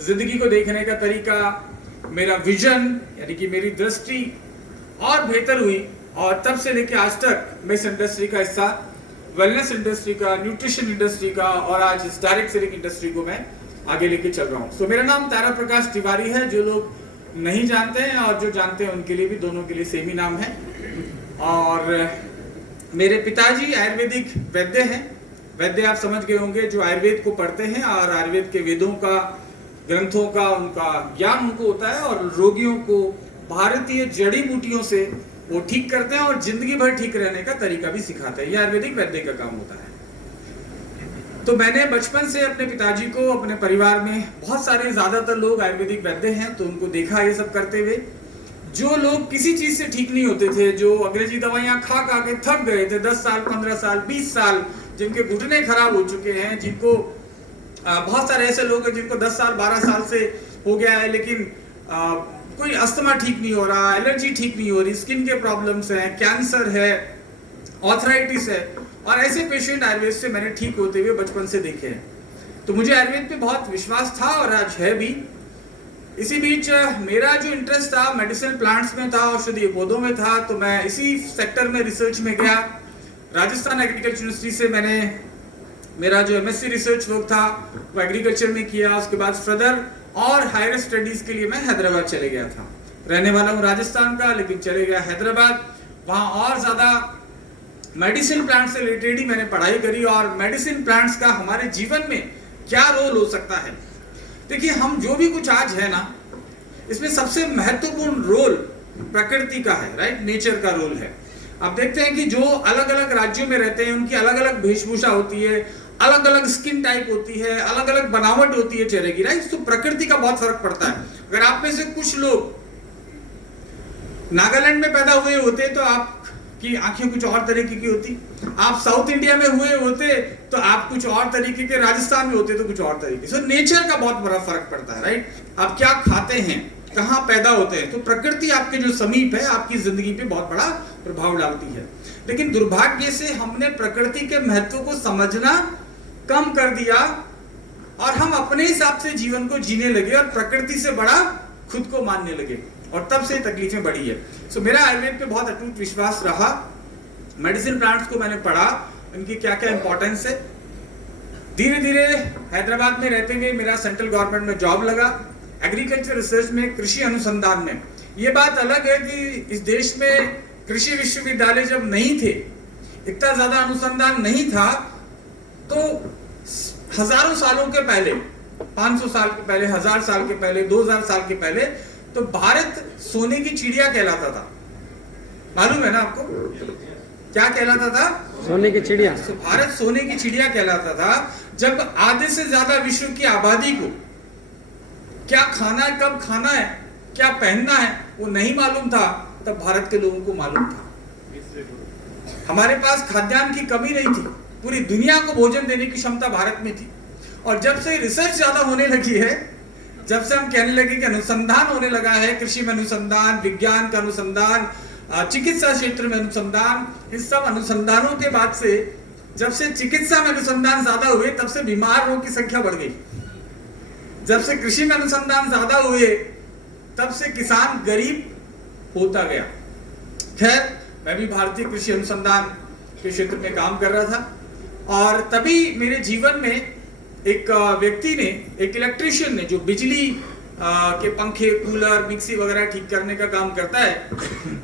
जिंदगी को देखने का तरीका, मेरा विजन यानी कि मेरी दृष्टि और बेहतर हुई। और तब से लेकर आज तक मैं इस इंडस्ट्री का हिस्सा, वेलनेस इंडस्ट्री का, न्यूट्रिशन इंडस्ट्री का और आज इस डायरेक्ट सेलिंग इंडस्ट्री को मैं आगे लेके चल रहा हूँ। सो मेरा नाम तारा प्रकाश तिवारी है। जो लोग नहीं जानते हैं और जो जानते हैं उनके लिए भी, दोनों के लिए सेम ही नाम है। और मेरे पिताजी आयुर्वेदिक वैद्य हैं। वैद्य आप समझ गए होंगे, जो आयुर्वेद को पढ़ते हैं और आयुर्वेद के वेदों का, ग्रंथों का उनका ज्ञान उनको होता है और रोगियों को भारतीय जड़ी बूटियों से वो ठीक करते हैं और जिंदगी भर ठीक रहने का तरीका भी सिखाते हैं। यह आयुर्वेदिक वैद्य का काम होता है। तो मैंने बचपन से अपने पिताजी को, अपने परिवार में बहुत सारे, ज्यादातर लोग आयुर्वेदिक वैद्य हैं, तो उनको देखा ये सब करते हुए। जो लोग किसी चीज से ठीक नहीं होते थे, जो अंग्रेजी दवाइयां खा खा के थक गए थे, 10 साल 15 साल 20 साल, जिनके घुटने खराब हो चुके हैं, जिनको बहुत सारे ऐसे लोग हैं जिनको 10 साल 12 साल से हो गया है, लेकिन कोई अस्थमा ठीक नहीं हो रहा, एलर्जी ठीक नहीं हो रही, स्किन के प्रॉब्लम्स हैं, कैंसर है, ऑर्थराइटिस है, और ऐसे पेशेंट आयुर्वेद से मैंने ठीक होते हुए बचपन से देखे हैं। तो मुझे आयुर्वेद पे बहुत विश्वास था और आज है भी। इसी बीच मेरा जो इंटरेस्ट था मेडिसिनल प्लांट्स में था, औषधीय पौधों में था, तो मैं इसी सेक्टर में रिसर्च में गया। राजस्थान एग्रीकल्चर यूनिवर्सिटी से मैंने मेरा जो एमएससी रिसर्च वर्क था वो एग्रीकल्चर में किया। उसके बाद फर्दर और हायर स्टडीज के लिए मैं हैदराबाद चले गया था। रहने वाला हूँ राजस्थान का, लेकिन चले गया हैदराबाद। वहाँ और ज्यादा मेडिसिन प्लांट से रिलेटेड ही मैंने पढ़ाई करी और मेडिसिन प्लांट्स का हमारे जीवन में क्या रोल हो सकता है। देखिए, हम जो भी कुछ आज है ना, इसमें सबसे महत्वपूर्ण रोल प्रकृति का है, राइट, नेचर का रोल है। आप देखते हैं कि जो अलग अलग राज्यों में रहते हैं उनकी अलग अलग वेशभूषा होती है, अलग अलग स्किन टाइप होती है, अलग अलग बनावट होती है चेहरे की, राइट। तो प्रकृति का बहुत फर्क पड़ता है। अगर आप में से कुछ लोग नागालैंड में पैदा हुए होते तो आपकी आंखें कुछ और तरीके की होती, आप साउथ इंडिया में हुए होते तो आप कुछ और तरीके के, राजस्थान में होते तो कुछ और तरीके। सो नेचर का बहुत बड़ा फर्क पड़ता है, राइट। आप क्या खाते हैं, कहाँ पैदा होते हैं, तो प्रकृति आपके जो समीप है आपकी जिंदगी पे बहुत बड़ा प्रभाव डालती है। लेकिन दुर्भाग्य से हमने प्रकृति के महत्व को समझना कम कर दिया और हम अपने हिसाब से जीवन को जीने लगे और प्रकृति से बड़ा खुद को मानने लगे, और तब से तकलीफें बढ़ी है। सो मेरा आयुर्वेद पे बहुत अटूट विश्वास रहा। मेडिसिन प्लांट्स को मैंने पढ़ा, इनकी क्या क्या इंपॉर्टेंस है। धीरे धीरे हैदराबाद में रहते हुए मेरा सेंट्रल गवर्नमेंट में जॉब लगा, एग्रीकल्चर रिसर्च में, कृषि अनुसंधान में। ये बात अलग है कि इस देश में कृषि विश्वविद्यालय जब नहीं थे, इतना ज्यादा अनुसंधान नहीं था, तो हजारों सालों के पहले, 500 साल के पहले, 1000 साल के पहले, 2000 साल के पहले, तो भारत सोने की चिड़िया कहलाता था। मालूम है ना आपको क्या कहलाता था? सोने की चिड़िया। तो भारत सोने की चिड़िया कहलाता था जब आधे से ज्यादा विश्व की आबादी को क्या खाना है, कब खाना है, क्या पहनना है, वो नहीं मालूम था, तब भारत के लोगों को मालूम था। हमारे पास खाद्यान्न की कमी नहीं थी, पूरी दुनिया को भोजन देने की क्षमता भारत में थी। और जब से रिसर्च ज्यादा होने लगी है, जब से हम कहने लगे कि अनुसंधान होने लगा है, कृषि में अनुसंधान, विज्ञान का अनुसंधान, चिकित्सा क्षेत्र में अनुसंधान, इन सब अनुसंधानों के बाद से, जब से चिकित्सा में अनुसंधान ज्यादा हुए, तब से बीमार लोगों की संख्या बढ़ गई। जब से कृषि में अनुसंधान ज्यादा हुए, तब से किसान गरीब होता गया। खैर, मैं भी भारतीय कृषि अनुसंधान के क्षेत्र में काम कर रहा था, और तभी मेरे जीवन में एक व्यक्ति ने, एक इलेक्ट्रिशियन ने, जो बिजली के पंखे, कूलर, मिक्सी वगैरह ठीक करने का काम करता है,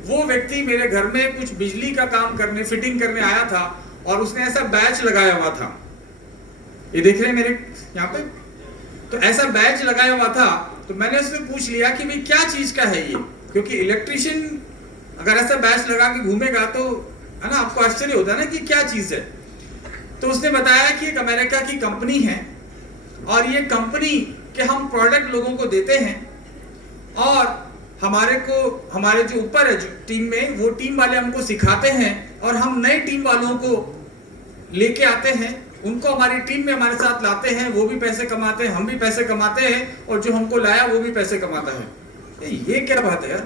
वो व्यक्ति मेरे घर में कुछ बिजली का काम करने, फिटिंग करने आया था, और उसने ऐसा बैच लगाया हुआ था। ये देख रहे हैं मेरे यहाँ पे, तो ऐसा बैच लगाया हुआ था। तो मैंने उससे पूछ लिया कि भाई क्या चीज का है ये, क्योंकि इलेक्ट्रिशियन अगर ऐसा बैच लगा के घूमेगा तो, है ना, आपको आश्चर्य होता है ना कि क्या चीज है। तो उसने बताया कि एक अमेरिका की कंपनी है, और ये कंपनी के हम प्रोडक्ट लोगों को देते हैं, और हमारे जो ऊपर है जो टीम में, वो टीम वाले हमको सिखाते हैं, और हम नए टीम वालों को लेके आते हैं, उनको हमारी टीम में हमारे साथ लाते हैं, वो भी पैसे कमाते हैं, हम भी पैसे कमाते हैं, और जो हमको लाया वो भी पैसे कमाता है। ये क्या बात है यार।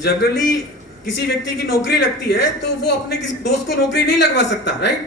जनरली किसी व्यक्ति की नौकरी लगती है तो वो अपने किसी दोस्त को नौकरी नहीं लगवा सकता, राइट।